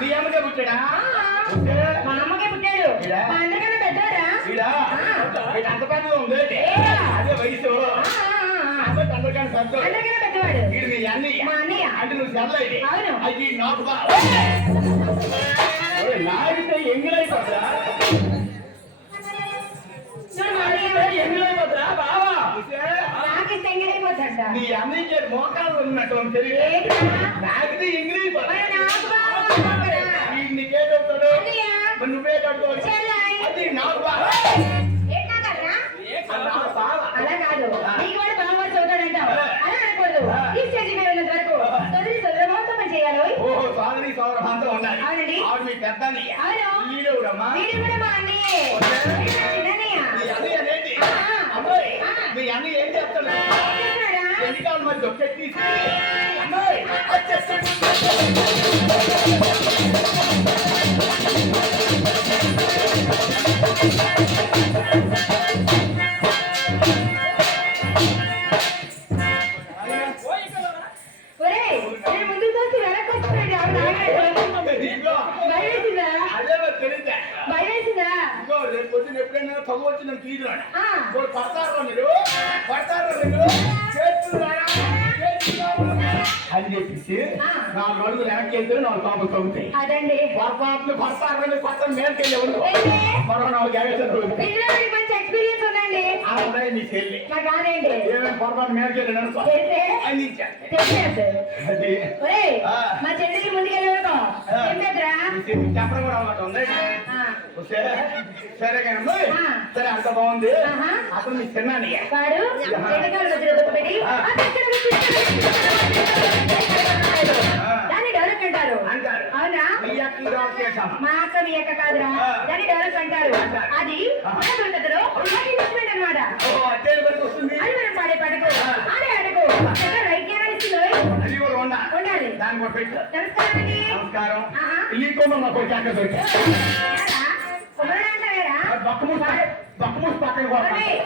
నీ అమ్మకే పుట్టాడా? మా అమ్మకే పుట్టాడు? మా అందరికన్నా. వీడు అంత పెద్దగా ఉంది? అదే వయసు అందరికన్నా పెద్ద అందరికన్నా పెద్దవాడు. వీడు మీ అన్నయ్య. మా అన్నయ్య. అంటే నువ్వు చెల్లైది అవును. అది నాకు నాగితే మా బావా. నాకే తెంగరైపోతాడ నీ అన్నయ్య మోకాలు ఉన్నట్టు తెలియదు ఏంటమ్మా? నాకితే మరి నువ్వే కట్టుకోవాలి అది నాకు అలా కాదు నీకు బాగా చదువుతాడంటావు అలా ఈ స్టేజ్ మీద ఉన్నంత వరకు చదివి చేయాలి ఉండాలి అవునండి. ఆవిడ మీ పెద్ద అవును. కూడా మా మీ అన్నయ్య ఏం చేస్తాడు వచ్చేస్తాడు. అని చెప్పేసి. నాలుగు అడుగులు వెనక్కి వెళ్తే నాలుగు పాపలు తగ్గుతాయి అదండి. పొరపాట్లు పడతారని పక్కన మేరకి వెళ్ళేవాళ్ళు ఏంటి? మరో నాలుగు ఎక్స్పీరియన్స్ ఉందండి. అమ్మాయి నీ చెల్లి ఏమైనా పొరపాటు మేరకి వెళ్ళాను అది. మా చెల్లికి చెల్లి చెప్పడం కూడా. ఓకే. సరే. సరే అంత బాగుంది. అతను మీ చిన్నానయ్య వాడు. దాన్ని డెవలప్ అంటారు. అవునా మీ అక్క మా కాదురా. దాన్ని డెవలప్ అంటారు. అది కథలో ఇన్వెస్ట్మెంట్ అది మనం పాడే. ఆడే నమస్కారం నమస్కారం కొమ్మ మాకు అంటావేరా? బక్కమూసి బక్కమూసి పక్కన కొడతా ఒరేయ్,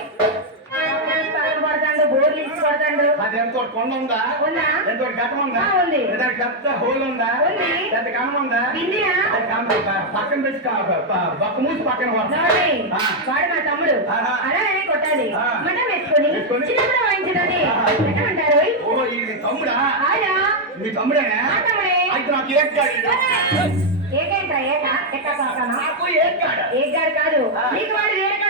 పక్కన పడతాండు బోర్లు ఇచ్చి పడతాండు. అది ఎంతో కొండ ఉందా? ఉందా? ఎంతో ఘటం ఉందా? ఉంది. లేదా పెద్ద హోల్ ఉందా? ఉంది. పెద్ద కణం ఉందా? బిందిరా? అది కణం పక్కన పెట్టి బక్కమూసి పక్కన. వాడు మా తమ్ముడు. అలానే కొట్టాలి. మటం వేసుకొని? చిన్నప్పుడు ఓ ఇది తమ్ముడా? ఆయా మీ తమ్ముడేనా? మా తమ్ముడే. అయితే నాకు ఏం ఎక్క కాదు. నీకు వాడు ఏకాడు.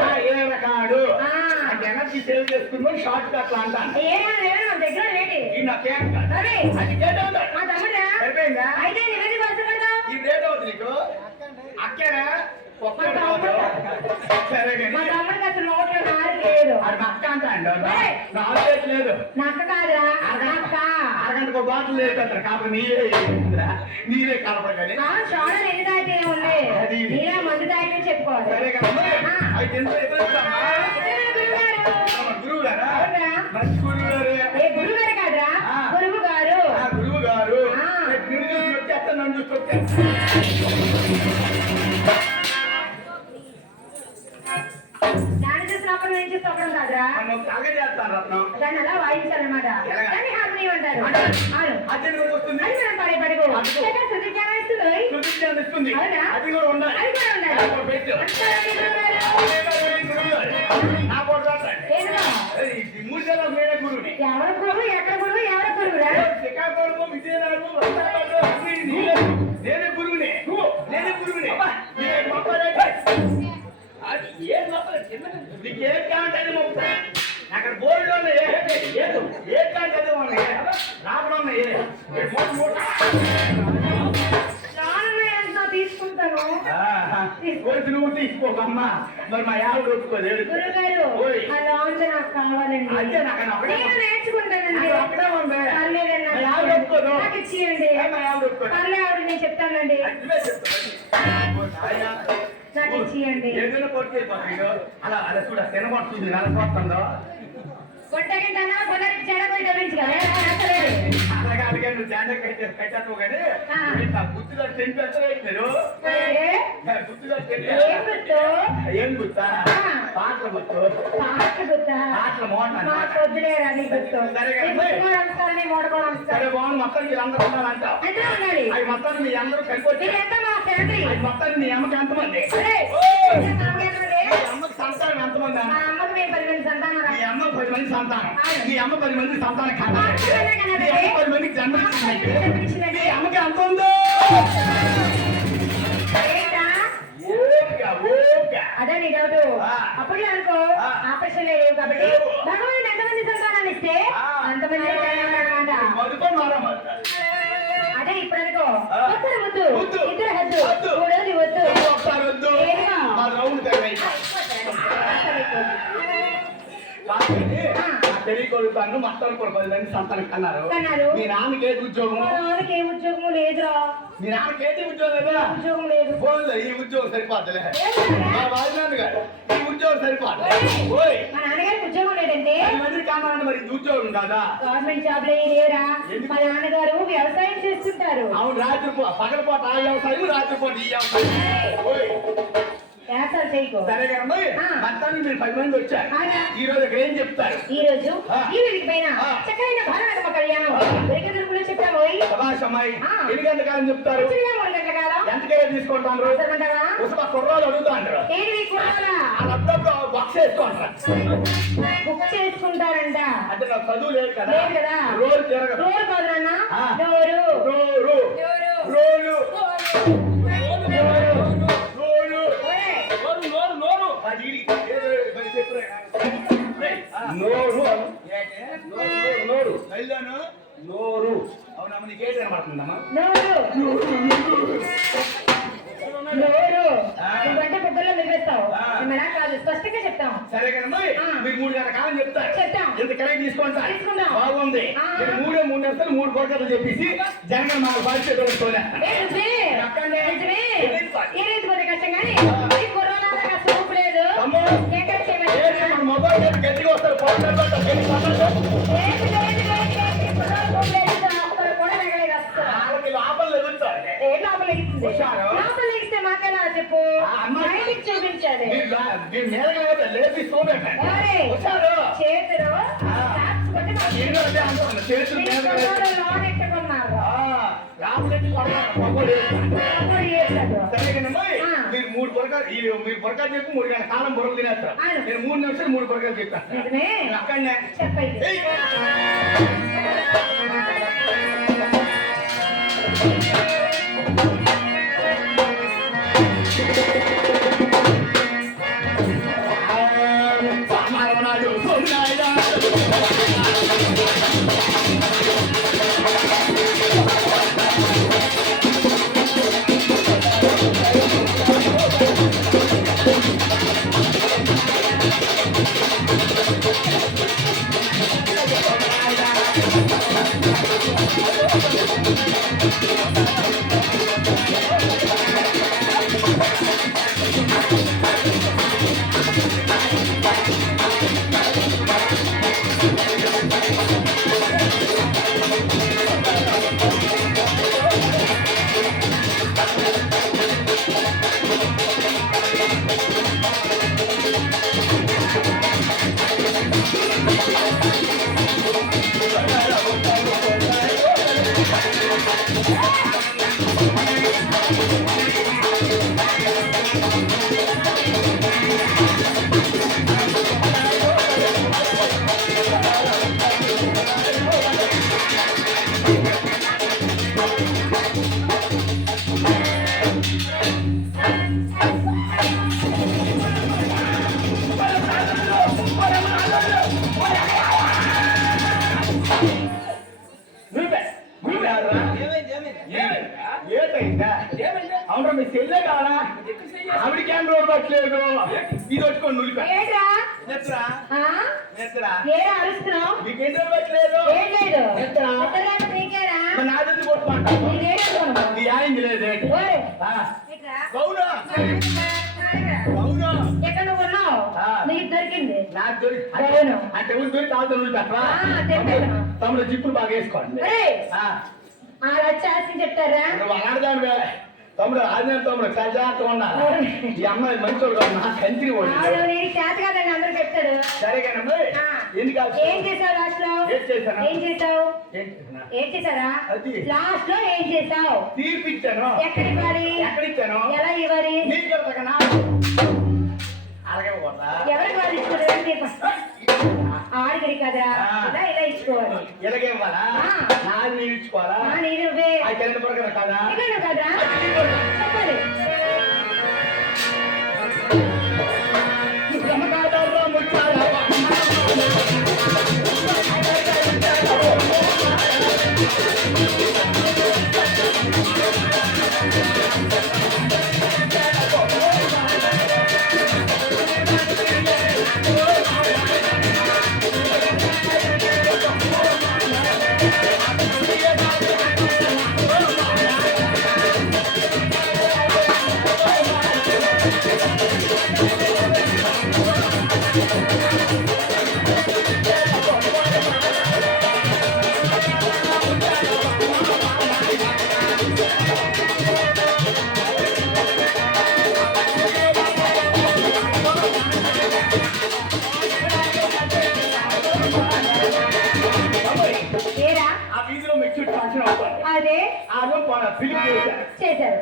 ఆ, ఏరకాడు ఆ. అంటే ఎనర్జీ సేవ్ చేసుకుని షార్ట్ కట్ అంటాను. ఏమో ఏమో మన దగ్గర లేటి ఇది నాకేం కాదు అరే అది గేట్ అవుతాడు. మా తమ్ముడా? సరిపోయిందా? అయితే నువ్వెందుకు బాధపడతావు ఈ రేట్ అవుతుంది నీకు? అక్కేనా? అరగంటకు బాటిల్ లేదు కదా కాబట్టి నీరే. నీరే కలపగానే ఆ సోడాలు ఎన్ని ఉంది అది. నీలా మందు తాగితే చెప్పుకోవాలి సరే కదా. అయితే గురువు గారా? మంచి గురువు గారు గురువు గారు కాదురా. గురువు గారు ఆ గురువు గారు. నిన్ను చూసి చూసినప్పుడు నేను చూసి తప్పడం కాదురా దాన్ని అలా వాయించాలన్నమాట? దాన్ని హార్మోనియం అంటారు అది మనం పాడే పాడుకో. శృతి జ్ఞానం ఇస్తుంది? అది కూడా ఉండాలి. అది కూడా గురువు ఎవరు ఎక్కడ గురువు? ఎవరు గురువురా? శ్రీకాకుళం విజయనగరం వస్తాడు అన్ని నేనే నేనే గురువుని. నేనే గురువుని కొంచెం నువ్వు తీసుకోకమ్మా. మరి మా యావిడ ఒప్పుకోలేదు గురువు గారు ఓయ్. ఆ లాంజ్ నాకు కావాలండి. అంతే నాకు నేను నేర్చుకుంటానండి. ఉంది. పర్లేదండి ఒప్పుకోదు. నాకు ఇచ్చేయండి. ఏ మా యావిడ ఒప్పుకోదు పర్లేదు ఆవిడ నేను చెప్తానండి. అట్లే చెప్తాను. ఓ నాయనా. నాకు ఇచ్చేయండి. ఏదైనా కొట్టుకెళ్ళిపోతాడు అలా అలా చూడ తినబడుతుంది నెలకొస్తుందో? కట్టాను కానీ గుర్తుగా టెంట్ పెట్టలేదు గుర్తుగా ఏం గుర్తు. పాటల గుర్తు పాట గుర్తా పాటల బాగుంది. మొత్తం మీరు అందరూ ఉండాలి. అవి మొత్తం మీ అందరూ కలిపి మొత్తం మీ అమ్మకి ఎంతమంది? సంతానం ఎంతమంది మా అమ్మకు మేము పది మంది సంతానం రా. మీ అమ్మ పది మంది సంతానం అవును. మీ అమ్మ పది మంది సంతానం మా అమ్మ కన్నారంటే కన్నా కన్నారంటే. మీ అమ్మ పది మందికి జన్మ మా అమ్మ ఇచ్చిందంటే జన్మనిచ్చిందంటే. మీ అమ్మకి ఎంత ఉందో ఏంటా? ఓపిక ఓపిక అదే నీ డౌట్ ఆ. అప్పుడు అనుకో ఆ. ఆపరేషన్ లేవు కాబట్టి లేవు. భగవాన్ ఎంతమంది సంతానాన్ని ఇస్తే ఆ. అంతమంది అనమాట మధుకో మారమ్మ అదే ఇప్పుడు అనుకో ఆ. ఒక్కరు వద్దు వద్దు. ఇద్దరు వద్దు. మూడోది వద్దు ఒకసారి వద్దు ఏమో? మా రౌండ్ తెలియదు తెలియకొడుతాను మస్తాను కూడా పది మంది సంతానం కన్నారు. మీ నాన్నకి ఏది ఉద్యోగం? నాన్నకి ఏ ఉద్యోగము లేదురా. మీ నాన్నకి ఏది ఉద్యోగం లేదా? ఉద్యోగం లేదు. పోన్లే, ఈ ఉద్యోగం ఏంటంటే? మా వాయినాన్న గారు ఈ ఉద్యోగం సరిపోదు ఓయ్ మా నాన్నగారికి ఉద్యోగం లేదంటే? మంది కావాలంటే మరి ఉద్యోగం కాదా? గవర్నమెంట్ జాబ్ లేరా? మా నాన్నగారు వ్యవసాయం చేస్తుంటారు. అవును రాత్రి పగలపాటు ఆ వ్యవసాయం రాత్రిపాటు ఈ వ్యవసాయం. ఓయ్. మొత్తానికి మీరు పది మంది వచ్చారు? ఈ రోజు ఇక్కడ ఏం చెప్తారు? ఈ రోజు. ఈ వీరికి పైన. చక్కనైన భారతమ్మ కళ్యాణం. సభాష్ అమ్మాయి ఆ. ఎన్ని గంటల కాలం చెప్తారు? ఉసమ కుర్రాలు? వాళ్ళప్పుడు బాక్స్ వేసుకుంటారు. బుక్ చేసుకుంటారంట అంటే నాకు చదువు లేదు కదా. లేదు కదా? రోజు తిరగదు. రోలు కాదు నాన్న ఆ. నోరు. రోలు బయలుదేరు. నోరు. అవునమ్మా నీకేం ఆ. ఏమన్నా కాదు స్పష్టంగా చెప్తాం సరే కదమ్మా. మీరు మూడు గంటల కాలం చెప్తారు చెప్తాం. ఇంత కరెక్ట్ తీసుకుంటా? తీసుకుందాం. బాగుంది. మూడే మూడు నెలలు మూడు కోట్లు చెప్పేసి జనగణ మన బాధ్యత చెప్పు. బయటికి చూపించాలి లేపి చేతులు. చేతులు మీరు మూడు పొరకాలు మీరు పొరకాలు చెప్పి మూడు గంటల కాలం బుర్రలు తినేస్తారు. నేను మూడు నిమిషాలు మూడు పొరకాలు చెప్తాను అక్కడనే. చెప్పైతే「ありがとうございました」ఏరా అరుస్తున్నావు? రోడ్ పట్టలేదు? ఏం లేదు. ఎత్తరా? నీకేరా మరి నాదెందుకు కొట్టుకుంటా నేనేడుకోను. ఈ ఆయింది లేదు ఓయ్, ఆ. ఇట్రా. అవునా. అవునా ఎక్కడ ఉన్నావు. నీ దొరికింది. నాకు దొరి అవును. అంటే ఊరి దొరికి తాగుతా నువ్వు పెట్టవా? ఆ, తెప్పాను. తమ్ముడు జిప్పులు బాగా వేసుకోండి. ఆ, చెప్తారా? తమ్ముడు ఆదిన తమ్ముడు జాగ్రత్తగా ఉండాలి. ఈ అమ్మాయి మంచోడు కాదు నా కంత్రి కాదని అందరూ చెప్తాడు సరేగానమ్మా. ఎందుకు కాదు ఏం చేసావు లాస్ట్లో ఏం చేశాను? ఏం చేసావు ఏం అది. లాస్ట్లో ఏం చేసావు తీర్పిచ్చాను. ఎక్కడ ఇవ్వాలి ఎక్కడిచ్చాను? ఎలా ఇవ్వాలి నీకు చెప్తాకనా అలాగే ఎవరికి వాళ్ళు ఇచ్చుకోరు తీర్పు ఆడిగడి కదరా. ఆ. ఇలా ఇలా ఇచ్చుకోవాలి. ఎలాగే ఇవ్వాలా ఆ. నాది నీవు ఇచ్చుకోవాలా ఆ, నేను ఇవ్వే ఆ కింద పడకదా కదా ఇక్కడ కదరా చెప్పాలి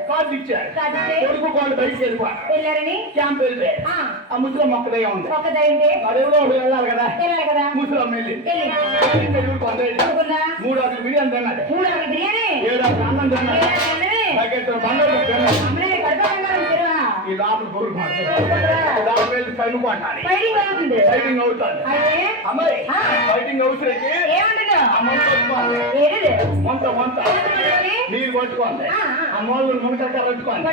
కార్డు ఇచ్చారు? కొడుకు వాళ్ళు బయటికి వెళ్ళారని? క్యాంప్ వెళ్ళిపోయారు. ఆ, ఆ ముసలం మొక్కదే ఉంది. మరెవరో ఒకడు వెళ్ళాలి కదా? వెళ్ళాలి కదా? ముసలం వెళ్ళి మూడు అడుగులు బిర్యానీ తిన్నాడు. మూడు బిర్యానీ? ఏడు అడుగులు అన్నం తిన్నాడు. బంగారం మాట్లాడు. లోపల వెళ్ళి కనుక్కుంటాను ఫైటింగ్ అవుతుంది ఫైటింగ్ అవుతుంది. అమ్మాయి. ఫైటింగ్ అవుతుంది ఏముంటుందో వంత వంత పట్టుకొని నీరు పట్టుకోండి ఆ, మూలు మునకక్క పట్టుకోండి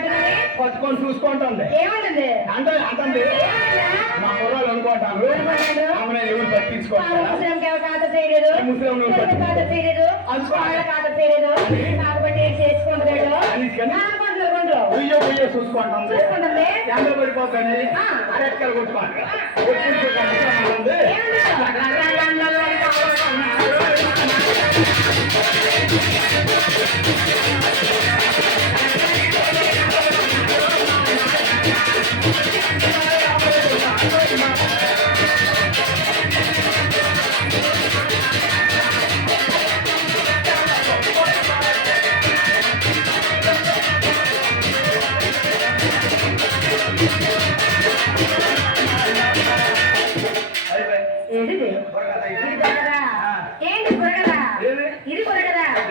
పట్టుకొని చూసుకుంటుంది. ఏముంటుంది? అంటే ఏముంటుందా? మా కుర్రాలు అనుకుంటాను. అమ్మనే ఎవరు ముస్లింకి ఎవరు ఖాతా చేయలేదు? ఉయ్యో ఉయ్యో చూసుకుంటుంది ఎండ పడిపోతుంది. అరెక్కలు కొట్టుకోండి. కొట్టుకుంటుంది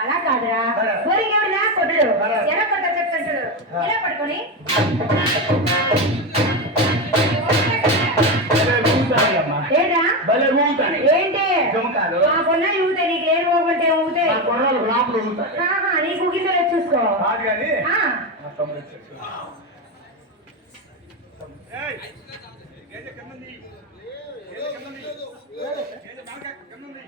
అలా కాదురా. ఊరికి ఎవరినా కొట్టుడు. ఎలా కొడతారు భలే ఊగుతాయి అమ్మా. ఏంటా? ఊగుతాయి. నీకు ఏం పోగొట్టే ఊగుతాయి. నీకు చూసుకో. కాదు కానీ ఆ. మా తమ్ముడు వచ్చాడు. ఏయ్! ఏది కిందుంది? ఏది కిందుంది? ఏది వెనక కిందుంది?